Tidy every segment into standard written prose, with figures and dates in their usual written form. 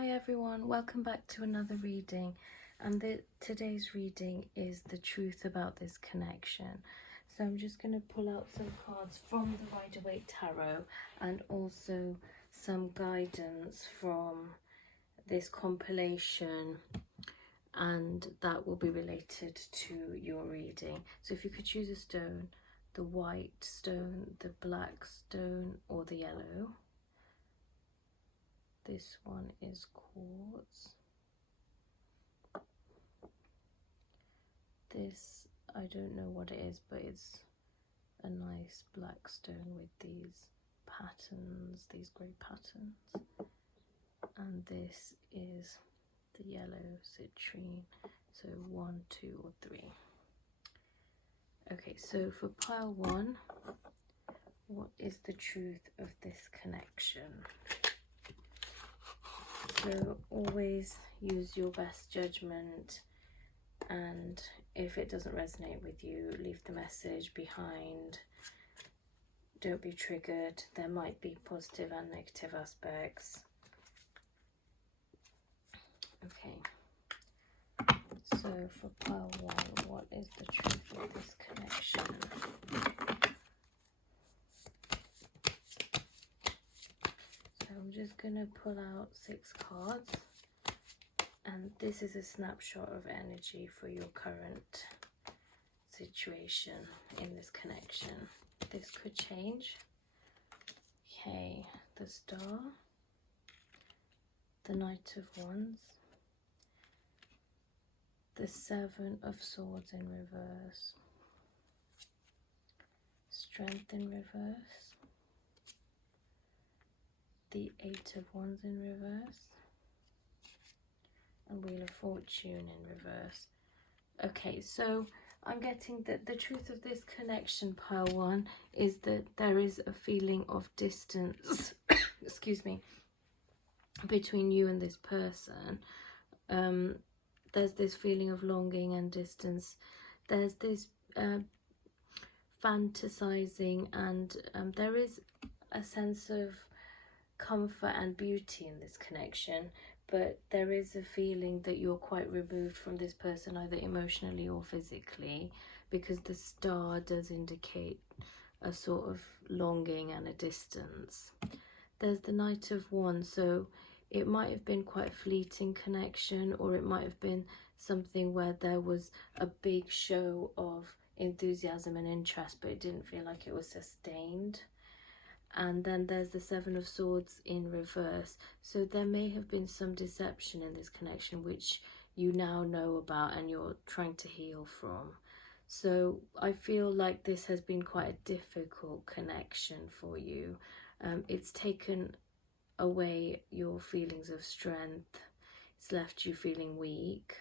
Hi everyone, welcome back to another reading, and today's reading is the truth about this connection. So I'm just going to pull out some cards from the Rider-Waite Tarot and also some guidance from this compilation, and that will be related to your reading. So if you could choose a stone, the white stone, the black stone, or the yellow. This one is quartz. This, I don't know what it is, but it's a nice black stone with these patterns, these grey patterns. And this is the yellow citrine. So 1, 2, or 3. Okay, so for pile 1, what is the truth of this connection? So always use your best judgment, and if it doesn't resonate with you, leave the message behind. Don't be triggered. There might be positive and negative aspects. Okay, so for pile 1, what is the truth of this connection? I'm just going to pull out 6 cards, and this is a snapshot of energy for your current situation in this connection. This could change. Okay, the Star, the Knight of Wands, the 7 of Swords in reverse, Strength in reverse, the 8 of Wands in reverse, and Wheel of Fortune in reverse. Okay, so I'm getting that the truth of this connection, pile 1, is that there is a feeling of distance excuse me, between you and this person. There's this feeling of longing and distance. There's this fantasizing, and there is a sense of comfort and beauty in this connection, but there is a feeling that you're quite removed from this person, either emotionally or physically, because the Star does indicate a sort of longing and a distance. There's the Knight of Wands, so it might have been quite a fleeting connection, or it might have been something where there was a big show of enthusiasm and interest, but it didn't feel like it was sustained. And then there's the 7 of Swords in reverse. So there may have been some deception in this connection, which you now know about and you're trying to heal from. So I feel like this has been quite a difficult connection for you. It's taken away your feelings of strength. It's left you feeling weak.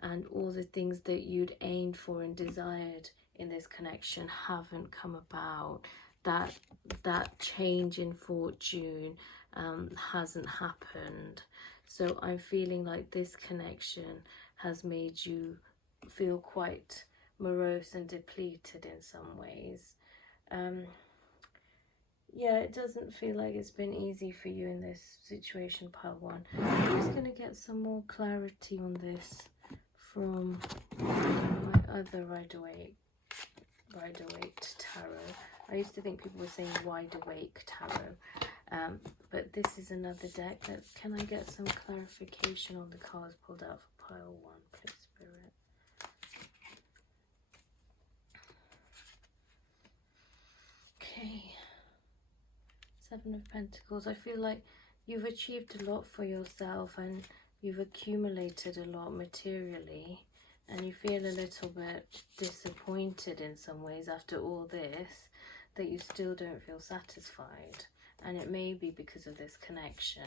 And all the things that you'd aimed for and desired in this connection haven't come about. That change in fortune hasn't happened. So I'm feeling like this connection has made you feel quite morose and depleted in some ways. Yeah, it doesn't feel like it's been easy for you in this situation, pile 1. I'm just going to get some more clarity on this from my other Rider-Waite Tarot. I used to think people were saying Wide Awake Tarot, but this is another deck. Can I get some clarification on the cards pulled out for pile 1, please, Spirit? Okay, 7 of Pentacles. I feel like you've achieved a lot for yourself and you've accumulated a lot materially, and you feel a little bit disappointed in some ways after all this, that you still don't feel satisfied, and it may be because of this connection.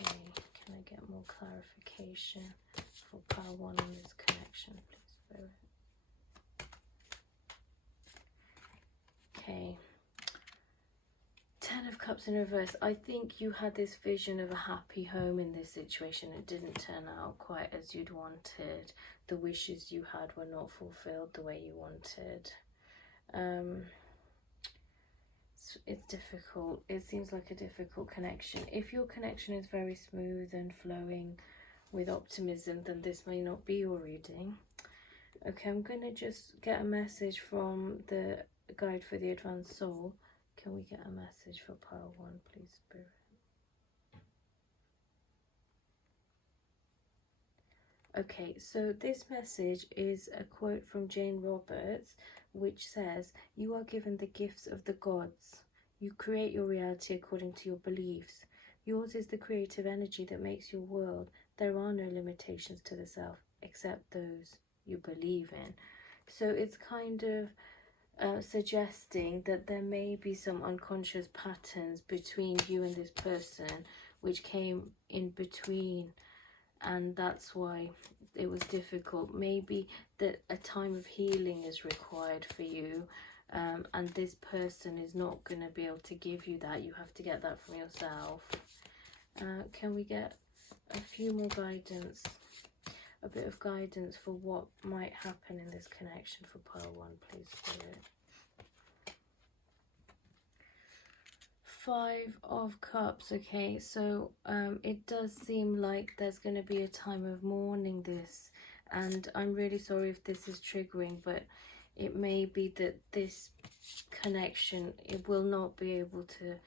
Okay, can I get more clarification for pile 1 on this connection, please, Spirit? Okay, 10 of Cups in reverse. I think you had this vision of a happy home in this situation. It didn't turn out quite as you'd wanted. The wishes you had were not fulfilled the way you wanted. it's difficult. It seems like a difficult connection. If your connection is very smooth and flowing with optimism, then this may not be your reading. Okay, I'm going to just get a message from the Guide for the Advanced Soul. Can we get a message for pile 1, please, Spirit? Okay, so this message is a quote from Jane Roberts, which says, "You are given the gifts of the gods. You create your reality according to your beliefs. Yours is the creative energy that makes your world. There are no limitations to the self except those you believe in." So it's kind of suggesting that there may be some unconscious patterns between you and this person which came in between, and that's why it was difficult. Maybe that a time of healing is required for you, and this person is not going to be able to give you that. You have to get that from yourself. Can we get a few more guidance, a bit of guidance for what might happen in this connection for pile 1, please, Spirit? 5 of Cups. Okay, so it does seem like there's going to be a time of mourning this, and I'm really sorry if this is triggering, but it may be that this connection, it will not be able to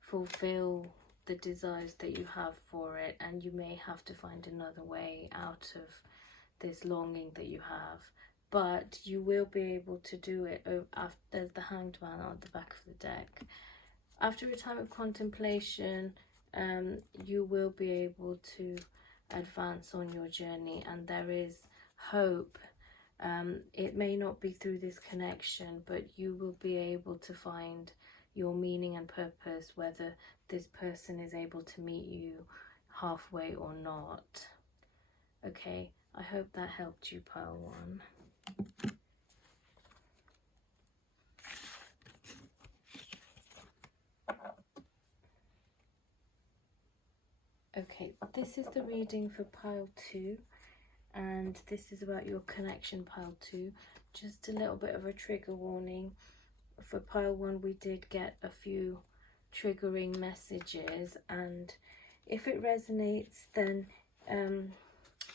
fulfill the desires that you have for it, and you may have to find another way out of this longing that you have, but you will be able to do it. After the Hanged Man on the back of the deck, after a time of contemplation, you will be able to advance on your journey, and there is hope. It may not be through this connection, but you will be able to find your meaning and purpose, whether this person is able to meet you halfway or not. Okay, I hope that helped you, pile 1. Okay, this is the reading for pile 2, and this is about your connection, pile 2. Just a little bit of a trigger warning. For pile 1, we did get a few triggering messages, and if it resonates, then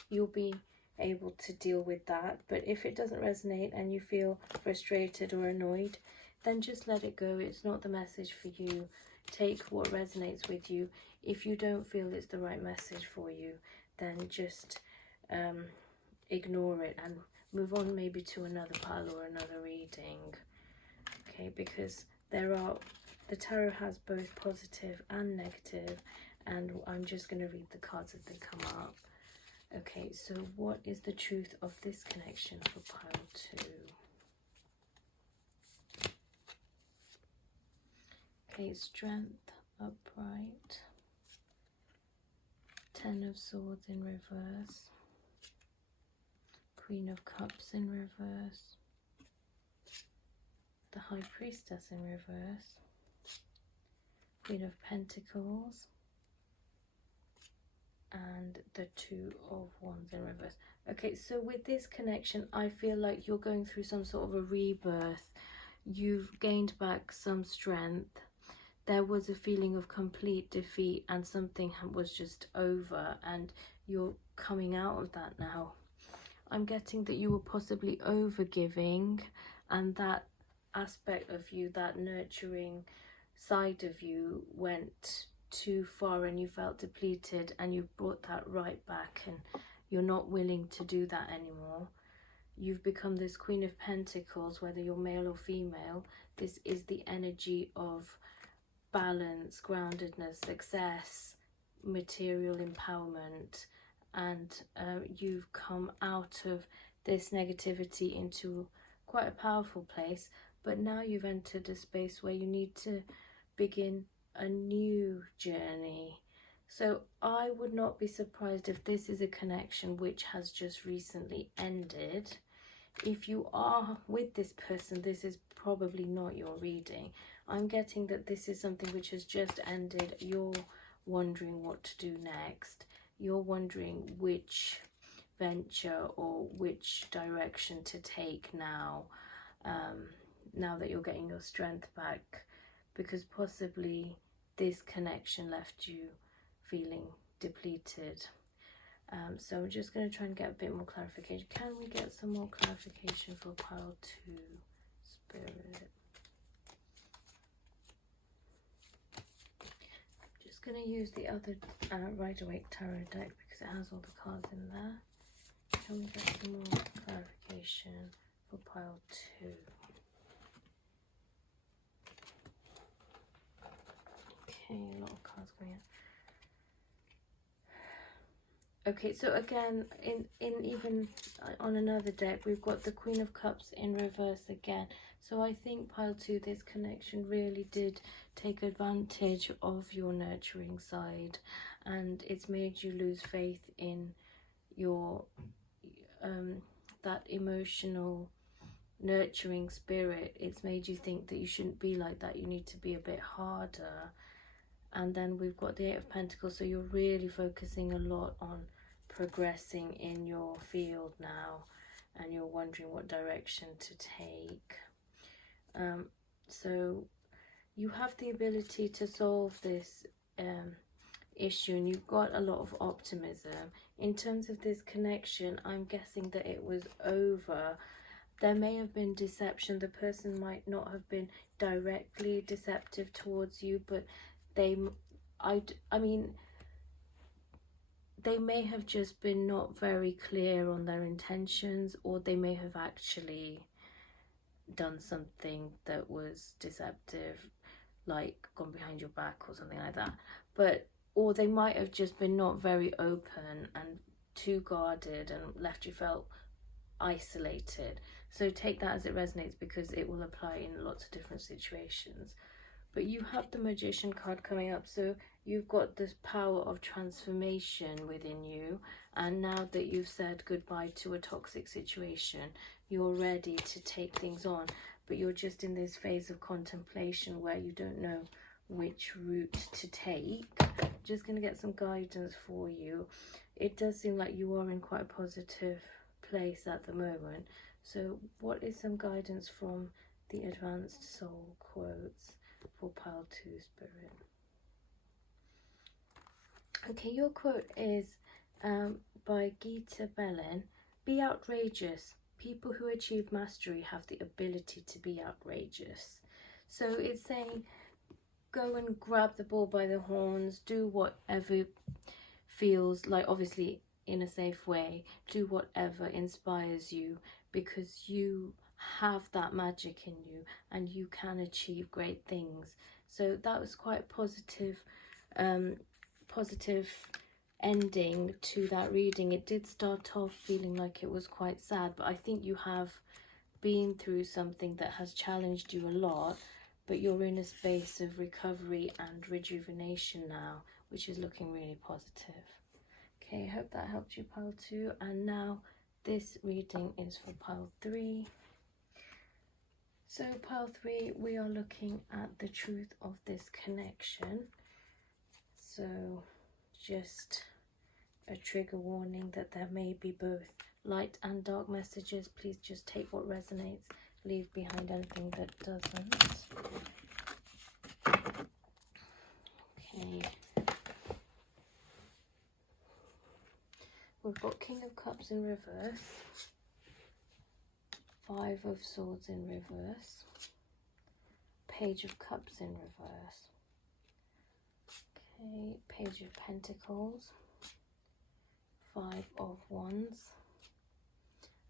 you'll be able to deal with that. But if it doesn't resonate and you feel frustrated or annoyed, then just let it go. It's not the message for you. Take what resonates with you. If you don't feel it's the right message for you, then just ignore it and move on, maybe to another pile or another reading. Okay, because the tarot has both positive and negative, and I'm just going to read the cards as they come up. Okay, so what is the truth of this connection for pile 2? Okay, Strength, upright. 10 of Swords in reverse. Queen of Cups in reverse. The High Priestess in reverse. Queen of Pentacles. And the 2 of Wands in reverse. Okay, so with this connection, I feel like you're going through some sort of a rebirth. You've gained back some strength. There was a feeling of complete defeat and something was just over, and you're coming out of that now. I'm getting that you were possibly overgiving, and that aspect of you, that nurturing side of you, went too far and you felt depleted, and you brought that right back, and you're not willing to do that anymore. You've become this Queen of Pentacles, whether you're male or female. This is the energy of balance, groundedness, success, material empowerment, and you've come out of this negativity into quite a powerful place, but now you've entered a space where you need to begin a new journey. So I would not be surprised if this is a connection which has just recently ended. If you are with this person, this is probably not your reading. I'm getting that this is something which has just ended. You're wondering what to do next. You're wondering which venture or which direction to take now, now that you're getting your strength back, because possibly this connection left you feeling depleted. So I'm just going to try and get a bit more clarification. Can we get some more clarification for pile 2, Spirit? I'm just going to use the other Rider-Waite Tarot deck because it has all the cards in there. Can we get some more clarification for pile 2? Okay, a lot of cards going in. Okay, so again, in even on another deck, we've got the Queen of Cups in reverse again. So I think pile 2, this connection really did take advantage of your nurturing side, and it's made you lose faith in your that emotional nurturing spirit. It's made you think that you shouldn't be like that, you need to be a bit harder. And then we've got the 8 of Pentacles, so you're really focusing a lot on progressing in your field now, and you're wondering what direction to take. So you have the ability to solve this issue, and you've got a lot of optimism. In terms of this connection, I'm guessing that it was over. There may have been deception. The person might not have been directly deceptive towards you, but they may have just been not very clear on their intentions, or they may have actually done something that was deceptive, like gone behind your back or something like that. Or they might have just been not very open and too guarded and left you felt isolated. So take that as it resonates, because it will apply in lots of different situations. But you have the Magician card coming up, so you've got this power of transformation within you, and now that you've said goodbye to a toxic situation, you're ready to take things on, but you're just in this phase of contemplation where you don't know which route to take. I'm just going to get some guidance for you. It does seem like you are in quite a positive place at the moment, so what is some guidance from the Advanced Soul quotes for pile 2, Spirit? Okay, your quote is by Gita Bellin. Be outrageous. People who achieve mastery have the ability to be outrageous. So it's saying go and grab the bull by the horns, do whatever feels like, obviously in a safe way, do whatever inspires you, because you have that magic in you and you can achieve great things. So that was quite positive ending to that reading. It did start off feeling like it was quite sad, but I think you have been through something that has challenged you a lot, but you're in a space of recovery and rejuvenation now, which is looking really positive. Okay, I hope that helped you, pile 2. And now this reading is for pile 3. So pile 3, we are looking at the truth of this connection. So just a trigger warning that there may be both light and dark messages. Please just take what resonates, leave behind anything that doesn't. Okay. We've got King of Cups in reverse, 5 of Swords in reverse, Page of Cups in reverse, okay, Page of Pentacles, 5 of Wands,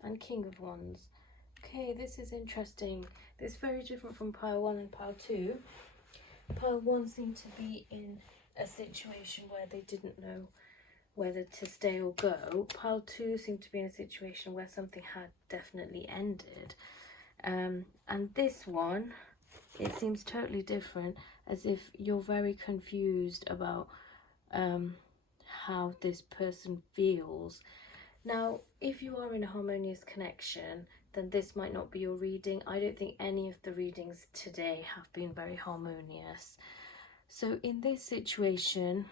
and King of Wands. Okay, this is interesting. This is very different from pile 1 and pile 2. Pile 1 seemed to be in a situation where they didn't know whether to stay or go. Pile 2 seemed to be in a situation where something had definitely ended. And this one, it seems totally different, as if you're very confused about how this person feels. Now, if you are in a harmonious connection, then this might not be your reading. I don't think any of the readings today have been very harmonious. So in this situation,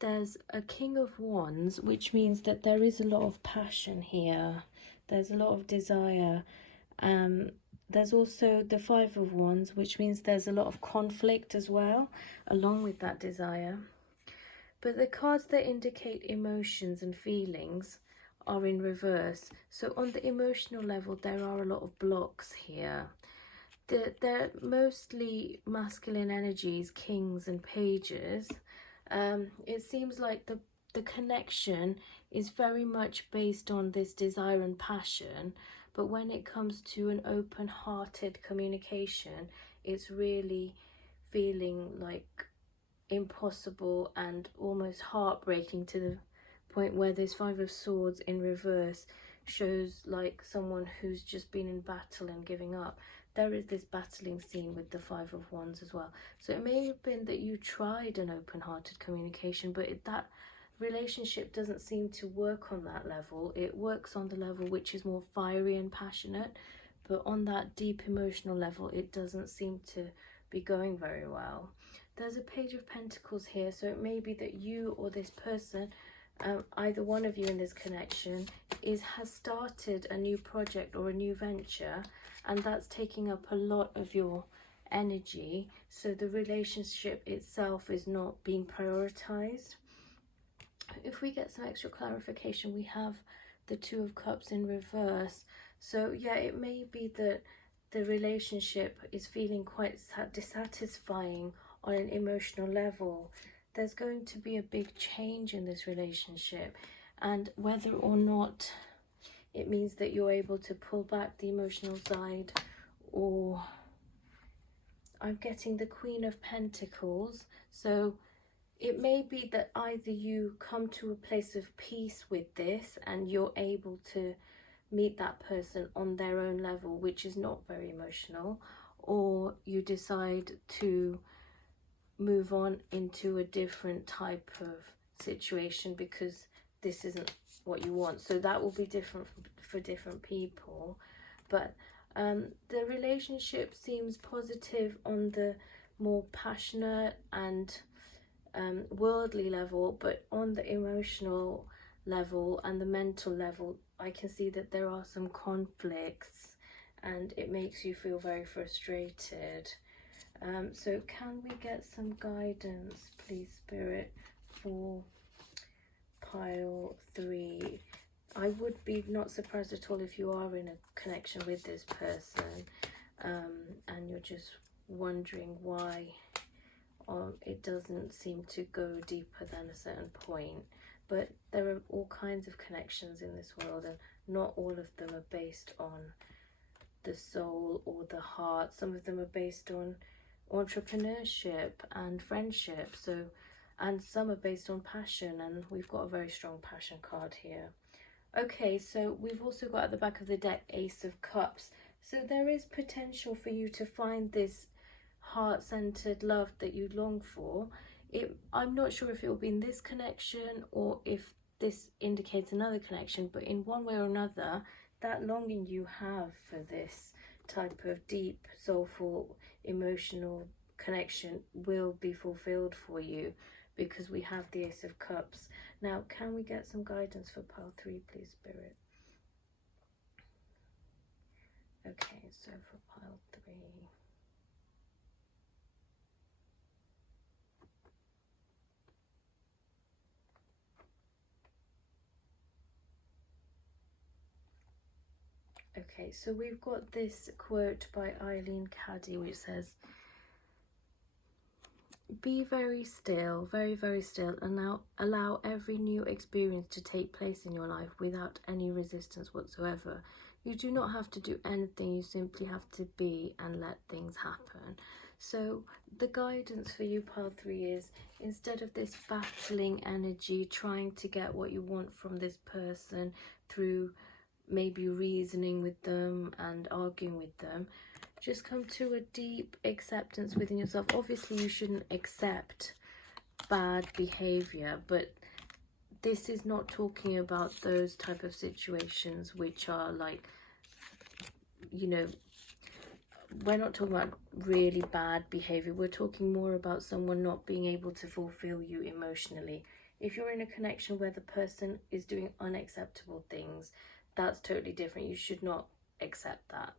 there's a King of Wands, which means that there is a lot of passion here. There's a lot of desire. There's also the Five of Wands, which means there's a lot of conflict as well, along with that desire. But the cards that indicate emotions and feelings are in reverse. So on the emotional level, there are a lot of blocks here. They're mostly masculine energies, kings and pages. It seems like the connection is very much based on this desire and passion, but when it comes to an open-hearted communication, it's really feeling like impossible and almost heartbreaking, to the point where this Five of Swords in reverse shows like someone who's just been in battle and giving up. There is this battling scene with the Five of Wands as well. So it may have been that you tried an open-hearted communication, but that relationship doesn't seem to work on that level. It works on the level which is more fiery and passionate, but on that deep emotional level, it doesn't seem to be going very well. There's a Page of Pentacles here, so it may be that you or this person, either one of you in this connection, has started a new project or a new venture, and that's taking up a lot of your energy, so the relationship itself is not being prioritized. If we get some extra clarification, we have the Two of Cups in reverse. So yeah, it may be that the relationship is feeling quite dissatisfying on an emotional level. There's going to be a big change in this relationship, and whether or not it means that you're able to pull back the emotional side, or I'm getting the Queen of Pentacles. So it may be that either you come to a place of peace with this and you're able to meet that person on their own level, which is not very emotional, or you decide to move on into a different type of situation because this isn't what you want. So that will be different for different people, but the relationship seems positive on the more passionate and worldly level, but on the emotional level and the mental level, I can see that there are some conflicts and it makes you feel very frustrated. So can we get some guidance, please, Spirit, for pile 3? I would be not surprised at all if you are in a connection with this person, and you're just wondering why it doesn't seem to go deeper than a certain point. But there are all kinds of connections in this world, and not all of them are based on the soul or the heart. Some of them are based on entrepreneurship and friendship, and some are based on passion, and we've got a very strong passion card here. Okay, so we've also got at the back of the deck Ace of Cups. So there is potential for you to find this heart-centered love that you long for. I'm not sure if it will be in this connection or if this indicates another connection, but in one way or another, that longing you have for this type of deep, soulful, emotional connection will be fulfilled for you, because we have the Ace of Cups. Now, can we get some guidance for pile 3, please, Spirit? Okay, so for pile 3. Okay, so we've got this quote by Eileen Caddy, which says, "Be very still, very, very still, and allow every new experience to take place in your life without any resistance whatsoever. You do not have to do anything, you simply have to be and let things happen." So the guidance for you, pile 3, is instead of this battling energy, trying to get what you want from this person through maybe reasoning with them and arguing with them, just come to a deep acceptance within yourself. Obviously, you shouldn't accept bad behavior, but this is not talking about those type of situations which are like, you know, we're not talking about really bad behavior. We're talking more about someone not being able to fulfill you emotionally. If you're in a connection where the person is doing unacceptable things, that's totally different. You should not accept that.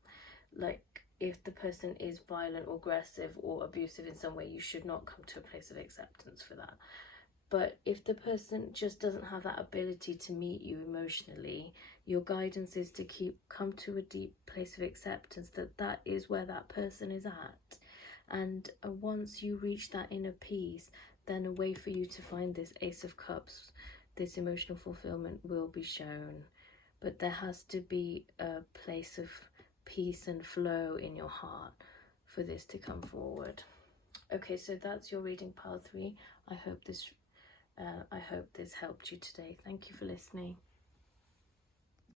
like if the person is violent or aggressive or abusive in some way, you should not come to a place of acceptance for that. But if the person just doesn't have that ability to meet you emotionally, your guidance is to come to a deep place of acceptance that that is where that person is at. And once you reach that inner peace, then a way for you to find this Ace of Cups, this emotional fulfillment, will be shown. But there has to be a place of peace and flow in your heart for this to come forward. Okay, so that's your reading, pile 3. I hope this helped you today. Thank you for listening.